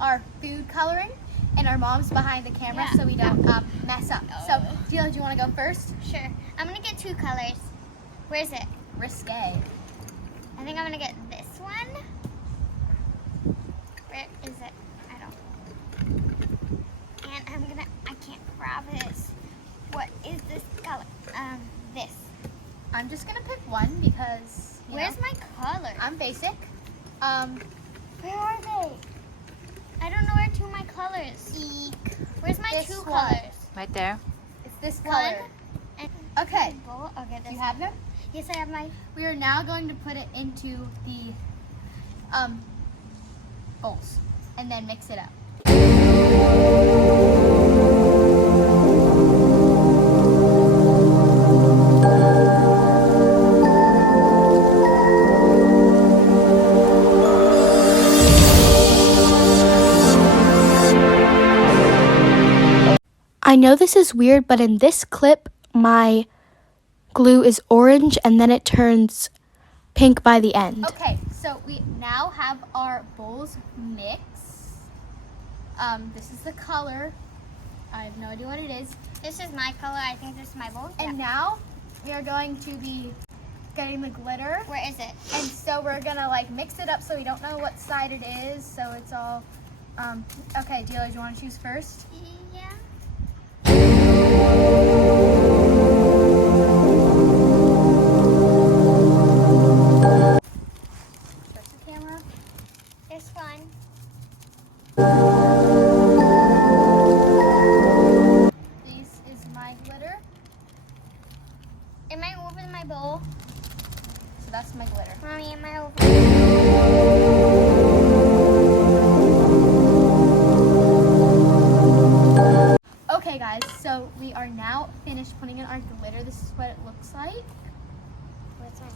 our food coloring, and our mom's behind the camera so we don't mess up. So, Gila, do you want to go first? Sure. I'm gonna get 2 colors. Where is it? Risque. I think I'm gonna get this one. Where is it? I don't. And I can't grab this. What is this color? This. I'm just gonna pick one because. Where's my color? I'm basic. Where are they? I don't know where 2 of my colors. Eek. Where's my This 2 one. colors? Right there. It's this One. color. And Okay. bowl. Okay, Do this you have them? Yes, I have my. We are now going to put it into the bowls and then mix it up. I know this is weird, but in this clip, my glue is orange and then it turns pink by the end. Okay, so we now have our bowls mixed. This is the color. I have no idea what it is. This is my color. I think this is my bowl. And now we are going to be getting the glitter. Where is it? And so we're gonna like mix it up so we don't know what side it is. So it's all, okay, Dealer, do you wanna choose first? Yeah. Trust the camera. This one. This is my glitter. Am I over my bowl? So that's my glitter. Mommy, am I over? Okay guys, so we are now finished putting in our glitter. This is what it looks like. Where's my?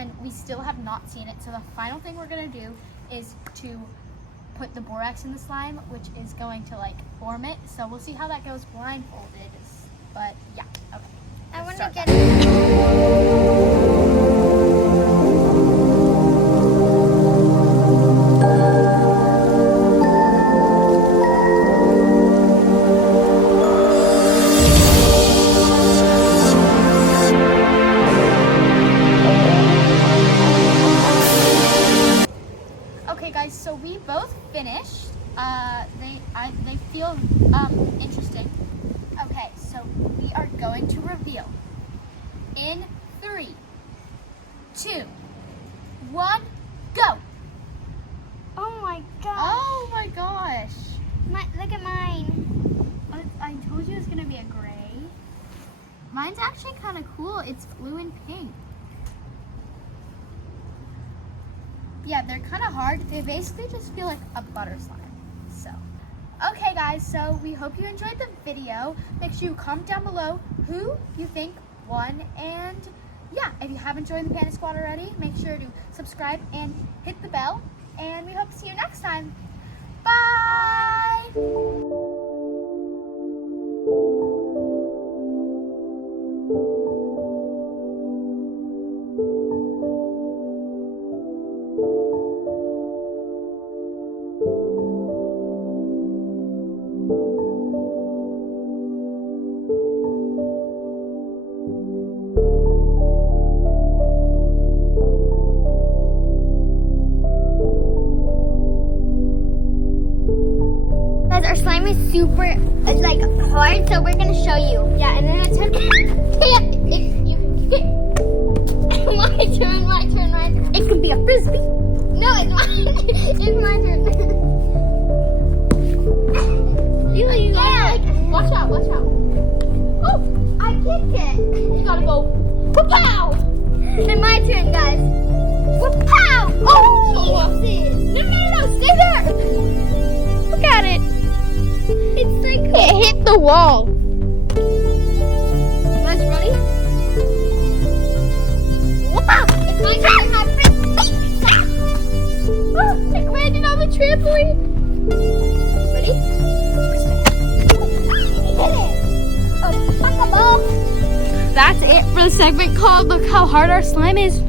And we still have not seen it. So the final thing we're gonna do is to put the borax in the slime, which is going to like form it. So we'll see how that goes blindfolded. But yeah, okay. I want Let's to start get it. Okay guys, so we both finished. They feel interesting. Okay, so we are going to reveal in 3, 2, 1, go! Oh my god. Oh my gosh! Look at mine. I told you it was gonna be a gray. Mine's actually kind of cool. It's blue and pink. Yeah, they're kind of hard. They basically just feel like a butter slime. So, okay guys, so we hope you enjoyed the video. Make sure you comment down below who you think won. And yeah, if you haven't joined the Panda Squad already, make sure to subscribe and hit the bell. And we hope to see you next time. Bye! Guys, our slime is super, it's like hard, so we're gonna show you. Yeah, and then it's time to, my turn. It could be a frisbee. No, it's mine. It's my turn. You Watch out, watch out. Oh, I kicked it. You gotta go. Pow! Then my turn, guys. Pow! Oh, Jesus. No, stay there. Look at it. It's like it hit the wall. You guys ready? Wow! It's my turn. Oh, it landed on the trampoline. Ready? Hit it. Oh, fuck a ball. That's it for the segment called Look How Hard Our Slime Is.